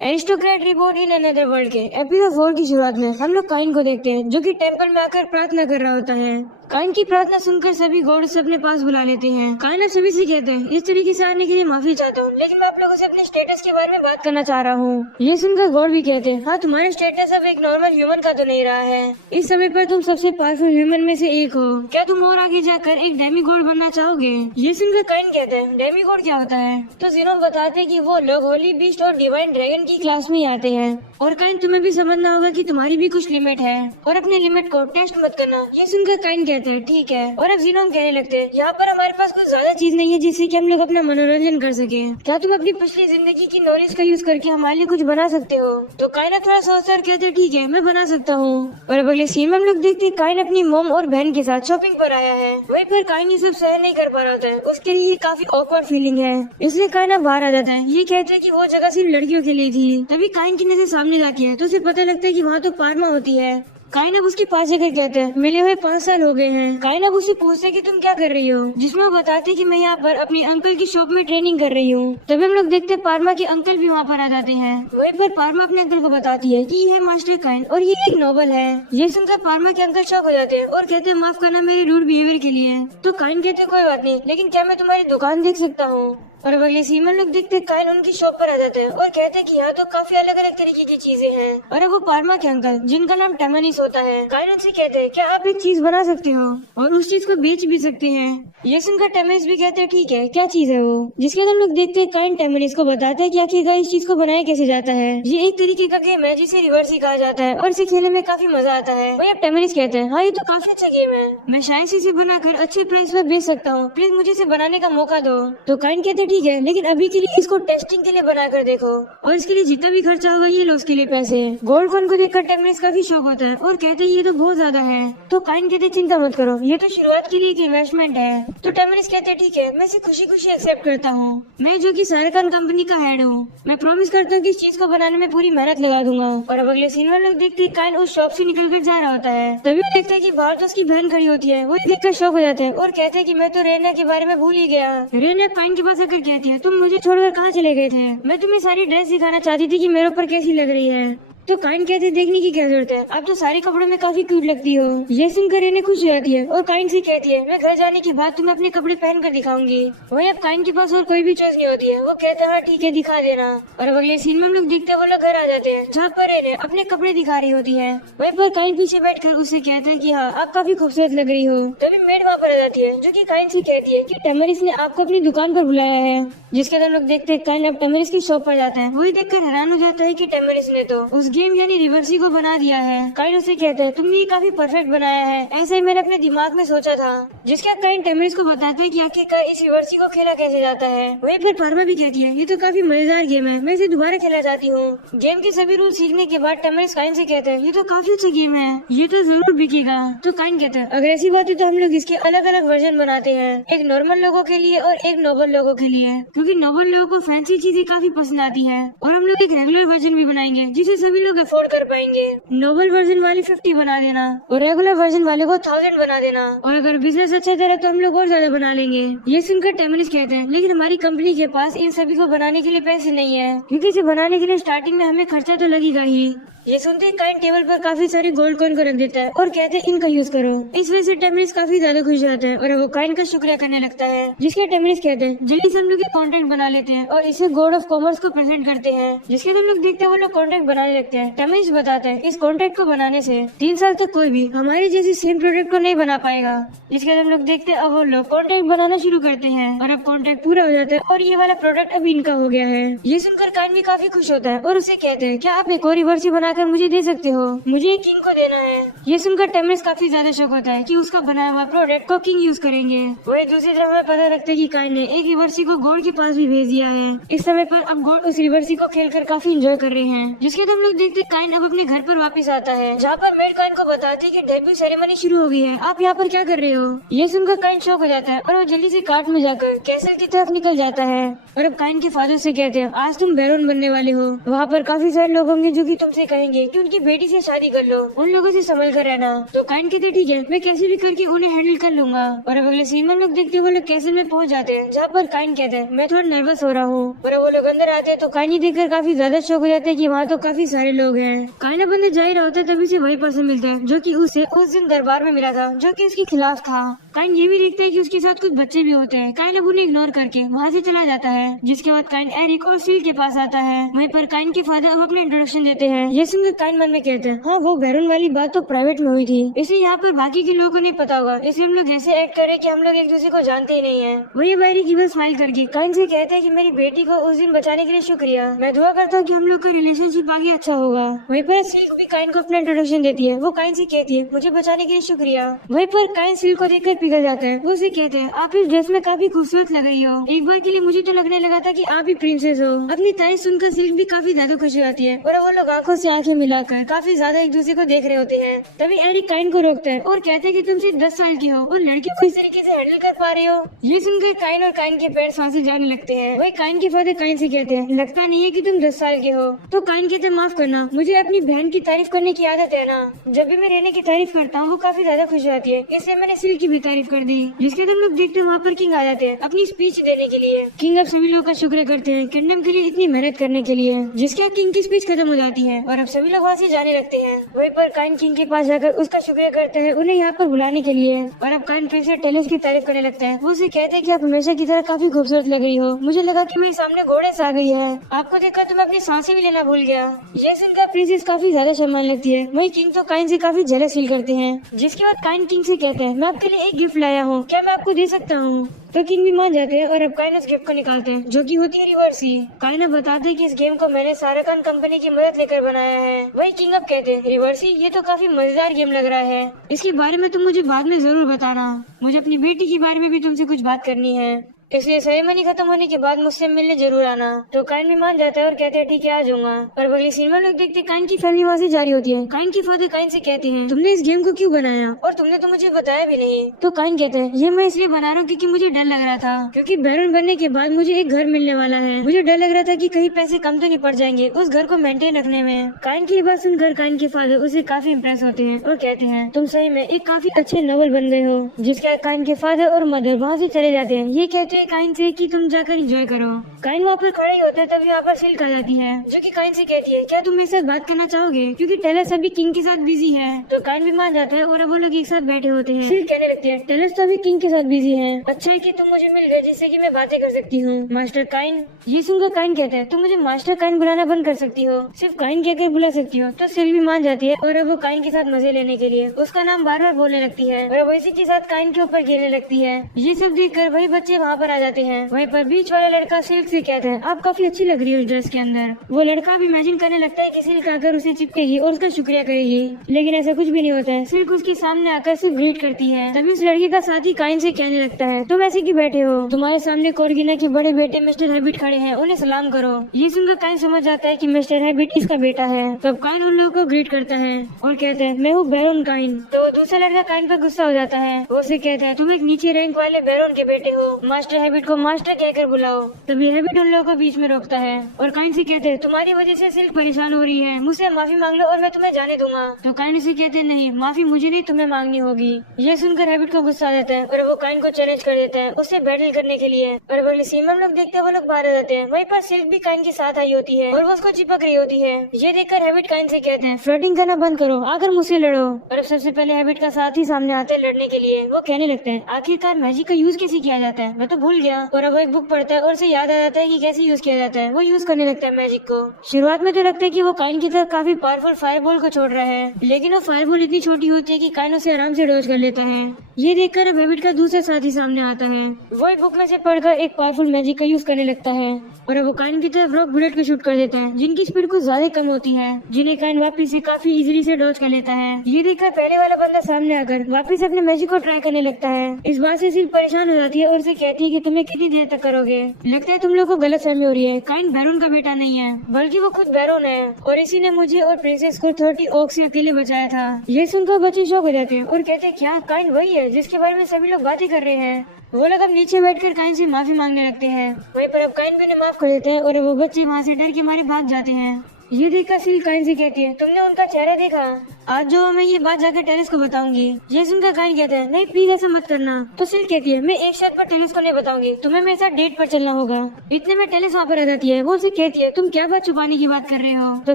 Aristocrat report in another world के episode 4 की शुरुआत में हम लोग काइन को देखते हैं जो कि टेंपल में आकर प्रार्थना कर रहा होता है। काइन की प्रार्थना सुनकर सभी गॉड उसे अपने पास बुला लेते हैं। काइन अब सभी से कहते हैं इस तरीके से आने के लिए माफी चाहता हूँ, लेकिन मैं आप लोगों से अपने स्टेटस के बारे में बात करना चाह रहा हूँ। ये सुनकर गॉड भी कहते हैं हाँ, तुम्हारा स्टेटस अब एक नॉर्मल ह्यूमन का तो नहीं रहा है। इस समय पर तुम सबसे पावरफुल ह्यूमन में से एक हो। क्या तुम और आगे जाकर एक डेमी गॉड बनना चाहोगे? ये सुनकर काइन कहते हैं डेमी गॉड क्या होता है? तो ज़ीनोन बताते हैं कि वो लोग होली बीस्ट और डिवाइन ड्रैगन की क्लास में ही आते हैं। और काइन तुम्हें भी समझना होगा कि तुम्हारी भी कुछ लिमिट है और अपने लिमिट को टेस्ट मत करना। ये सुनकर काइन कहते हैं ठीक है। और अब ज़ीनोन कहने लगते हैं यहाँ पर हमारे पास कुछ ज्यादा चीज नहीं है जिससे कि हम लोग अपना मनोरंजन कर सके। क्या तुम अपनी पिछली जिंदगी की नॉलेज का यूज करके हमारे लिए कुछ बना सकते हो? तो काइन थोड़ा सोचता है कहते ठीक है मैं बना सकता हूँ। और अब अगले सीन में हम लोग देखते हैं काइन अपनी मॉम और बहन के साथ शॉपिंग पर आया है। वहीं पर काइन ये सब सहन नहीं कर पा रहा होता है, उसके लिए काफी ऑकवर्ड फीलिंग है, इसलिए काइन अब बाहर आ जाता है। ये कहते हैं कि वो जगह सिर्फ लड़कियों के लिए थी। तभी काइन की नजर सामने जाती है तो उसे पता लगता है कि वहाँ तो पारमा होती है। काइन अब उसके पास जाकर कहते हैं मिले हुए 5 साल हो गए हैं। काइन अब उससे पूछते हैं कि तुम क्या कर रही हो, जिसमें वो बताते हैं कि मैं यहाँ पर अपने अंकल की शॉप में ट्रेनिंग कर रही हूँ। तभी हम लोग देखते हैं पारमा के अंकल भी वहाँ पर आ जाते हैं। वहीं पर पारमा अपने अंकल को बताती है कि ये है मास्टर काइन और ये एक नोबल है। ये सुनकर पारमा के अंकल शॉक हो जाते हैं और कहते हैं माफ करना मेरे रूड बिहेवियर के लिए। तो काइन कहते कोई बात नहीं, लेकिन क्या मैं तुम्हारी दुकान देख सकता हूँ? और अब अगले सीन में लोग देखते हैं काइन उनकी शॉप पर आ जाते हैं और कहते हैं कि यहाँ तो काफी अलग अलग तरीके की चीजें हैं। और अब वो पारमा के अंकल जिनका नाम टेमनिस होता है, काइन उनसे कहते हैं क्या आप एक चीज बना सकते हो और उस चीज को बेच भी सकते हैं? ये सुनकर टेमनिस भी कहते हैं ठीक है क्या चीज है वो? जिसके बाद हम लोग देखते हैं काइन टेमनिस को बताते हैं कि आखिरकार इस चीज को बनाया कैसे जाता है। ये एक तरीके का गेम है जिसे रिवर्स ही कहा जाता है और इसे खेलने में काफी मजा आता है। वही अब टेमनिस कहते हैं हाँ ये तो काफी अच्छा गेम है, मैं शायद से इसे बनाकर अच्छे प्राइस पर बेच सकता हूँ, प्लीज मुझे इसे बनाने का मौका दो। तो काइन कहते ठीक है, लेकिन अभी के लिए इसको टेस्टिंग के लिए बना कर देखो और इसके लिए जितना भी खर्चा होगा ये लो उसके लिए पैसे। गोल्ड कॉइन को देखकर टेमनिस काफी शौक होता है और कहते हैं ये तो बहुत ज्यादा है। तो काइन कहते चिंता मत करो, ये तो शुरुआत के लिए एक इन्वेस्टमेंट है। तो टेमनिस कहते ठीक है मैं इसे खुशी खुशी एक्सेप्ट करता हूँ, मैं जो कि सारकान कंपनी का हेड हूँ, मैं प्रॉमिस करता हूँ कि इस चीज को बनाने में पूरी मेहनत लगा दूंगा। और अब अगले सीन में लोग देखते हैं काइन उस शॉप से निकल कर जा रहा होता है। तभी वो देखता है कि बाहर तो उसकी बहन खड़ी होती है। वो देखकर शौक हो जाते हैं और कहते हैं कि मैं तो रेना के बारे में भूल ही गया। रेना काइन के पास आकर कहती है तुम मुझे छोड़कर कहाँ चले गए थे? मैं तुम्हें सारी ड्रेस दिखाना चाहती थी कि मेरे ऊपर कैसी लग रही है। तो काइन कहते देखने की क्या जरूरत है, आप तो सारे कपड़ों में काफी क्यूट लगती हो। ये सुनकर रेने खुश हो जाती है और काइन से कहती है मैं घर जाने के बाद तुम्हें अपने कपड़े पहन कर दिखाऊंगी। वही अब काइन के पास और कोई भी चॉइस नहीं होती है, वो कहते हैं हाँ ठीक है दिखा देना। और अब अगले सीन में हम लोग देखते हैं वो लोग घर आ जाते हैं जहाँ पर रेने अपने कपड़े दिखा रही होती है। वहीं पर काइन पीछे बैठकर उससे कहते हैं कि हाँ आप काफी खूबसूरत लग रही हो। तभी मेड वहाँ पर आ जाती है जो कि काइन से कहती है कि टेमरिस ने आपको अपनी दुकान पर बुलाया है। जिसके बाद हम लोग देखते हैं काइन अब टेमरिस की शॉप पर जाता है। वही देखकर हैरान हो जाता है कि टेमरिस ने तो उस गेम यानी रिवर्सी को बना दिया है। काइन उसे कहते हैं तुमने ये काफी परफेक्ट बनाया है, ऐसा ही मैंने अपने दिमाग में सोचा था। जिसके काइन टेमरिस को बताते हैं कि आखिरकार इस रिवर्सी को खेला कैसे जाता है। वहीं पर पारमा भी कहती है ये तो काफी मजेदार गेम है, मैं इसे दोबारा खेलना चाहती हूँ। गेम के सभी रूल सीखने के बाद टेमरिस काइन से कहते हैं ये तो काफी अच्छा गेम है, ये तो जरूर बिकेगा। तो काइन कहते हैं अगर ऐसी बात है तो हम लोग इसके अलग अलग वर्जन बनाते हैं, एक नॉर्मल लोगों के लिए और एक नोबल लोगों के लिए, क्योंकि नोबल लोगों को फैंसी चीजें काफी पसंद आती है। और हम लोग एक रेगुलर वर्जन भी बनाएंगे जिसे सभी लोग अफोर्ड कर पाएंगे। नोबल वर्जन वाले 50 बना देना और रेगुलर वर्जन वाले को 1000 बना देना। और अगर बिजनेस अच्छा चला तो हम लोग और ज्यादा बना लेंगे। ये सुनकर टेमनिस कहते हैं लेकिन हमारी कंपनी के पास इन सभी को बनाने के लिए पैसे नहीं है, क्योंकि इसे बनाने के लिए स्टार्टिंग में हमें खर्चा तो लगेगा ही। ये सुनते ही काइन टेबल पर काफी सारे गोल्ड कॉइन को रख देता है और कहते हैं इनका यूज करो। इस वजह से टेमनिस काफी ज्यादा खुश रहता है और वो काइन का शुक्रिया करने लगता है। जिसके टेमनिस कहते हैं जल्दी से हम लोग कॉन्ट्रैक्ट बना लेते हैं और इसे गॉड ऑफ कॉमर्स को प्रेजेंट करते हैं। जिसके हम लोग देखते हैं वो लोग कॉन्ट्रैक्ट बनाने लगते हैं। टेमनिस बताता है इस कॉन्ट्रैक्ट को बनाने से 3 साल तक कोई भी हमारे जैसी सेम प्रोडक्ट को नहीं बना पाएगा। जिसके हम लोग देखते हैं अब वो लोग कॉन्ट्रैक्ट बनाना शुरू करते हैं और अब कॉन्ट्रैक्ट पूरा हो जाता है और ये वाला प्रोडक्ट अब इनका हो गया है। ये सुनकर काइन भी काफी खुश होता है और उसे कहते हैं क्या आप एक और रिवर्सी बनाकर मुझे दे सकते हो, मुझे किंग को देना है। ये सुनकर टेमनिस काफी ज्यादा शौक होता है कि उसका बनाया हुआ प्रोडक्ट को किंग यूज करेंगे। वही दूसरी तरफ हमें पता लगता है कि काइन ने एक रिवर्सी को गॉड के पास भी भेज दिया है। इस समय पर अब गॉड उस रिवर्सी को खेलकर काफी एंजॉय कर रहे हैं। जिसके तो हम लोग देखते काइन अब अपने घर पर वापस आता है, जहाँ पर मेड काइन को बताती है कि डेब्यू सेरेमनी शुरू हो गई है, आप यहाँ पर क्या कर रहे हो। ये सुनकर काइन शॉक हो जाता है और वो जल्दी से कार्ट में जाकर कैसल की तरफ निकल जाता है। और अब काइन के फादर से कहते हैं आज तुम बैरोन बनने वाले हो, वहाँ पर काफी सारे लोग होंगे जो कि तुमसे कहेंगे कि उनकी बेटी से शादी कर लो, उन लोगों से संभल कर रहना। तो काइन कहते ठीक है, मैं कैसे भी करके उन्हें हैंडल कर लूंगा। और अब अगले सीन में लोग देखते वो लोग कैसल में पहुँच जाते हैं, जहाँ पर काइन कहते हैं मैं थोड़ा नर्वस हो रहा हूँ। और वो लोग अंदर आते हैं तो काइन देखकर काफी ज्यादा शौक हो जाते हैं कि वहाँ तो काफी सारे लोग हैं। काइन अब अंदर जा ही रहा होता है तभी से वही पर्सन मिलता है जो कि उसे उस दिन दरबार में मिला था, जो कि उसके खिलाफ था। काइन ये भी देखता है कि उसके साथ कुछ बच्चे भी होते हैं। काइन अब उन्हें इग्नोर करके वहाँ से चला जाता है, जिसके बाद काइन एरिक और सील के पास आता है। वहीं पर काइन के फादर अब अपना इंट्रोडक्शन देते हैं। ये सुनकर काइन मन में कहते हैं हाँ वो बैरोन वाली बात तो प्राइवेट में हुई थी, इसलिए यहाँ पर बाकी के लोगों को नहीं पता होगा, इसलिए हम लोग ऐसे एक्ट करें कि हम लोग एक दूसरे को जानते ही नहीं है। वही बैरी की बस स्माइल करके काइन से कहते हैं कि मेरी बेटी को उस दिन बचाने के लिए शुक्रिया, मैं दुआ करता हूँ कि हम लोग का रिलेशनशिप आगे अच्छा होगा। वहीं पर सील भी काइन को अपना इंट्रोडक्शन देती है। वो काइन से कहती है मुझे बचाने के लिए शुक्रिया। वहीं पर काइन सील को देखकर पिघल जाता है। वो उसे कहते हैं आप इस ड्रेस में काफी खूबसूरत लग रही हो, एक बार के लिए मुझे तो लगने लगा था कि आप ही प्रिंसेस हो। अपनी तारीफ सुनकर सिल्क भी काफी ज्यादा खुश हो जाती है और वो लोग आंखों से आंखें मिलाकर काफी ज्यादा एक दूसरे को देख रहे होते हैं। तभी एरिक काइन को रोकता है और कहते हैं कि तुम सिर्फ 10 साल की हो और लड़कियों को इस तरीके से हैंडल कर पा रहे हो। ये सुनकर काइन और काइन के पैर सांस जाने लगते हैं। वही काइन के फादर काइन से कहते हैं लगता नहीं है कि तुम 10 साल के हो। तो काइन कहते हैं माफ करना, मुझे अपनी बहन की तारीफ करने की आदत है ना, जब भी मैं रेने की तारीफ करता हूँ वो काफी ज्यादा खुश हो जाती है, इसलिए मैंने सिल्क की भी तारीफ कर दी। जिसके तुम लोग देखते हैं वहाँ पर किंग आ जाते हैं अपनी स्पीच देने के लिए। किंग अब सभी लोगों का शुक्र करते हैं किंगडम के लिए इतनी मेहनत करने के लिए, जिसके बाद किंग की स्पीच खत्म हो जाती है और अब सभी लोग वहाँ से जाने लगते हैं। वहीं पर काइन किंग के पास जाकर उसका शुक्रिया करते हैं उन्हें यहाँ पर बुलाने के लिए। और अब काइन प्रिंसेस टेलस की तारीफ करने लगते हैं। वो उसे कहते हैं कि आप हमेशा की तरह काफी खूबसूरत लग रही हो, मुझे लगा कि मेरे सामने घोड़े से आ गई है, आपको देखकर तो मैं अपनी सांसें भी लेना भूल गया। ये सुनकर प्रिंसेस काफी ज्यादा शर्माने लगती है। वहीं किंग तो काइन से काफी जेलस फील करते हैं। जिसके बाद काइन किंग से कहते हैं मैं आपके लिए एक गिफ्ट लाया हूँ, क्या मैं आपको दे सकता हूँ। तो किंग भी मान जाते हैं और अब काइन उस गिफ्ट को निकालते हैं जो कि होती है रिवर्सी। काइन अब बताते हैं कि इस गेम को मैंने साराकान कंपनी की मदद लेकर बनाया है। वही किंग अब कहते हैं रिवर्सी ये तो काफी मजेदार गेम लग रहा है, इसके बारे में तुम मुझे बाद में जरूर बताना, मुझे अपनी बेटी के बारे में भी तुमसे कुछ बात करनी है, इसलिए सेरेमनी खत्म होने के बाद मुझसे मिलने जरूर आना। तो काइन भी मान जाता है और कहते हैं ठीक है आ जाऊंगा। और अगली सीन में लोग देखते काइन की फैमिली वहाँ से जारी होती है। काइन के फादर काइन से कहते हैं तुमने इस गेम को क्यों बनाया और तुमने तो मुझे बताया भी नहीं। तो काइन कहते हैं ये मैं इसलिए बना रहा हूँ क्योंकि मुझे डर लग रहा था, क्योंकि बैरोन बनने के बाद मुझे एक घर मिलने वाला है, मुझे डर लग रहा था कि कहीं पैसे कम तो नहीं पड़ जाएंगे उस घर को मेंटेन रखने में। काइन की बात सुनकर काइन के फादर उसे काफी इम्प्रेस होते हैं और कहते हैं तुम सही में एक काफी अच्छे नॉवल बन गए हो। जिसके बाद काइन के फादर और मदर वहाँ से चले जाते हैं। ये कहते हैं काइन से कि तुम जाकर एंजॉय करो। काइन वहाँ पर खड़ा ही होता है तभी यहाँ पर सिल्क आ जाती है जो कि काइन से कहती है क्या तुम मेरे साथ बात करना चाहोगे, क्योंकि टेलस अभी किंग के साथ बिजी है। तो काइन भी मान जाता है और अब वो लोग एक साथ बैठे होते हैं। सिल्क कहने लगती है टेलस तो अभी किंग के साथ बिजी है, अच्छा है कि तुम मुझे मिल गए जिससे कि मैं बातें कर सकती हूँ। मास्टर काइन। ये सुनकर काइन कहता है तुम मुझे मास्टर काइन बुलाना बंद कर सकती हो, सिर्फ काइन कहकर बुला सकती हो। तो सिल्क भी मान जाती है और अब वो काइन के साथ मजे लेने के लिए उसका नाम बार बार बोलने लगती है और अब इसी के साथ काइन के ऊपर खेलने लगती है। ये सब देखकर वही बच्चे वहाँ पर आ जाते हैं। वहीं पर बीच वाला लड़का सिल्क से कहता है आप काफी अच्छी लग रही हो इस ड्रेस के अंदर। वो लड़का भी इमेजिन करने लगता है कि सिल्क आकर उसे चिपकेगी और उसका शुक्रिया करेगी, लेकिन ऐसा कुछ भी नहीं होता है। सिल्क उसके सामने आकर सिर्फ ग्रीट करती है। तभी उस लड़के का साथी काइन से कहने लगता है तुम ऐसे क्यों बैठे हो, तुम्हारे सामने कोर्गिना के बड़े बेटे मिस्टर हैबिट खड़े हैं, उन्हें सलाम करो। ये सुनकर काइन समझ जाता है कि मिस्टर हैबिट इसका बेटा है। तब काइन उन लोगों को ग्रीट करता है और कहता है मैं हूँ बैरोन काइन। तो दूसरा लड़का काइन पर गुस्सा हो जाता है। वो उसे कहता है तुम एक नीचे रैंक वाले बैरोन के बेटे हो, मास्टर हैबिट को मास्टर कहकर बुलाओ। तभी हैबिट उन लोगों को बीच में रोकता है और काइन से कहते हैं तुम्हारी वजह से सिल्क परेशान हो रही है, मुझसे माफी मांग लो और मैं तुम्हें जाने दूंगा। तो काइन से कहते हैं नहीं, माफी मुझे नहीं तुम्हें मांगनी होगी। ये सुनकर हैबिट को गुस्सा आ जाता है और वो काइन को चैलेंज कर देता है उससे बैटल करने के लिए। और अगले सीन में हम लोग देखते हैं वो लोग बाहर आ जाते हैं। वहीं पर सिल्क भी काइन के साथ आई होती है और वो उसको चिपक रही होती है। ये देखकर हैबिट काइन से कहते हैं फ्लर्टिंग करना बंद करो, आकर मुझसे लड़ो। और अब सबसे पहले हैबिट का साथ ही सामने आते हैं लड़ने के लिए। वो कहने लगते हैं आखिरकार मैजिक का यूज कैसे किया जाता है, मैं तो भूल गया। और अब वो एक बुक पढ़ता है और उसे याद आ जाता है कि कैसे यूज किया जाता है। वो यूज करने लगता है मैजिक को। शुरुआत में तो लगता है कि वो काइन की तरफ काफी पावरफुल फायरबॉल को छोड़ रहा है, लेकिन वो फायरबॉल इतनी छोटी होती है कि काइन उसे आराम से डॉज कर लेता है। ये देखकर अब हैबिट का दूसरा साथी सामने आता है। वो एक बुक में से पढ़कर एक पावरफुल मैजिक का यूज करने लगता है और अब वो काइन की तरफ रॉक बुलेट को शूट कर देता है, जिनकी स्पीड कुछ ज्यादा कम होती है, जिन्हें काइन वापिस से काफी इजीली से डॉज कर लेता है। ये देखकर पहले वाला बंदा सामने आकर वापिस अपने मैजिक को ट्राई करने लगता है। इस बात से सिर्फ परेशान हो जाती है और उसे कहती है कि तुम्हें कितनी देर तक करोगे? लगता है तुम लोग को गलतफहमी हो रही है। काइन बैरोन का बेटा नहीं है, बल्कि वो खुद बैरोन है और इसी ने मुझे और प्रिंसेस को 30 ओक से अकेले बचाया था। ये सुनकर बच्चे शौक हो जाते हैं और कहते हैं क्या काइन वही है जिसके बारे में सभी लोग बातें कर रहे हैं? वो लोग अब नीचे बैठकर काइन से माफी मांगने लगते हैं। वहीं पर अब काइन भी उन्हें माफ कर देते हैं और वो बच्चे वहाँ से डर के मारे भाग जाते हैं। ये देखकर सिल काइन से कहती है तुमने उनका चेहरा देखा? आज जो मैं ये बात जाकर टेरेस को बताऊंगी। ये सुनकर काइन कहता है नहीं प्लीज ऐसा मत करना। तो सिल कहती है मैं एक शर्त पर टेरेस को नहीं बताऊंगी, तुम्हें मेरे साथ डेट पर चलना होगा। इतने में टेरेस वहाँ पर आ जाती है। वो उसे कहती है तुम क्या बात छुपाने की बात कर रहे हो? तो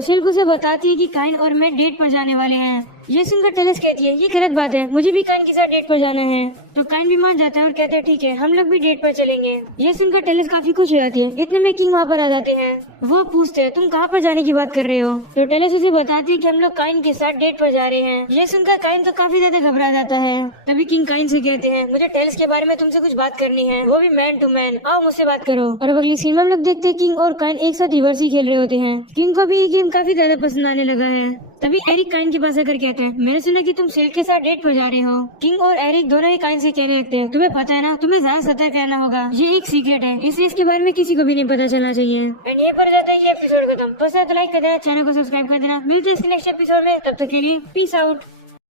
सिल्क उसे बताती है कि काइन और मैं डेट पर जाने वाले हैं। ये सुनकर टेरेस कहती है ये गलत बात है, मुझे भी काइन के साथ डेट पर जाना है। तो काइन भी मान जाता है और कहता है ठीक है हम लोग भी डेट पर चलेंगे। ये सुनकर टेरेस काफी खुश हो जाती है। इतने में किंग वहाँ पर आ जाते हैं। वो पूछते हैं तुम कहाँ पर जाने की बात कर रहे हो? तो टेरेस उसे बताती है कि हम लोग काइन के साथ डेट पर जा रहे हैं। ये सुनकर काइन तो काफी ज्यादा घबरा जाता है। तभी किंग काइन से कहते हैं मुझे टेरेस के बारे में तुमसे कुछ बात करनी है, वो भी मैन टू मैन, आओ मुझसे बात करो। और अब अगली सीन में हम लोग देखते हैं किंग और काइन एक साथ रिवर्सी खेल रहे होते हैं। किंग को भी ये गेम काफी ज्यादा पसंद आने लगा है। तभी एरिक काइन के पास आकर कहते हैं मैंने सुना कि तुम सिल्क के साथ डेट पर जा रहे हो। किंग और एरिक दोनों ही काइन से कहने लगते हैं तुम्हें पता है ना, तुम्हें ज्यादा सतर्क रहना होगा, ये एक सीक्रेट है, इसलिए इसके बारे में किसी को भी नहीं पता चलना चाहिए। एंड ये पर जाता है ये एपिसोड खत्म। पसंद तो लाइक कर देना, चैनल को सब्सक्राइब कर देना। मिलते हैं नेक्स्ट एपिसोड में, तब तक के लिए पीस आउट।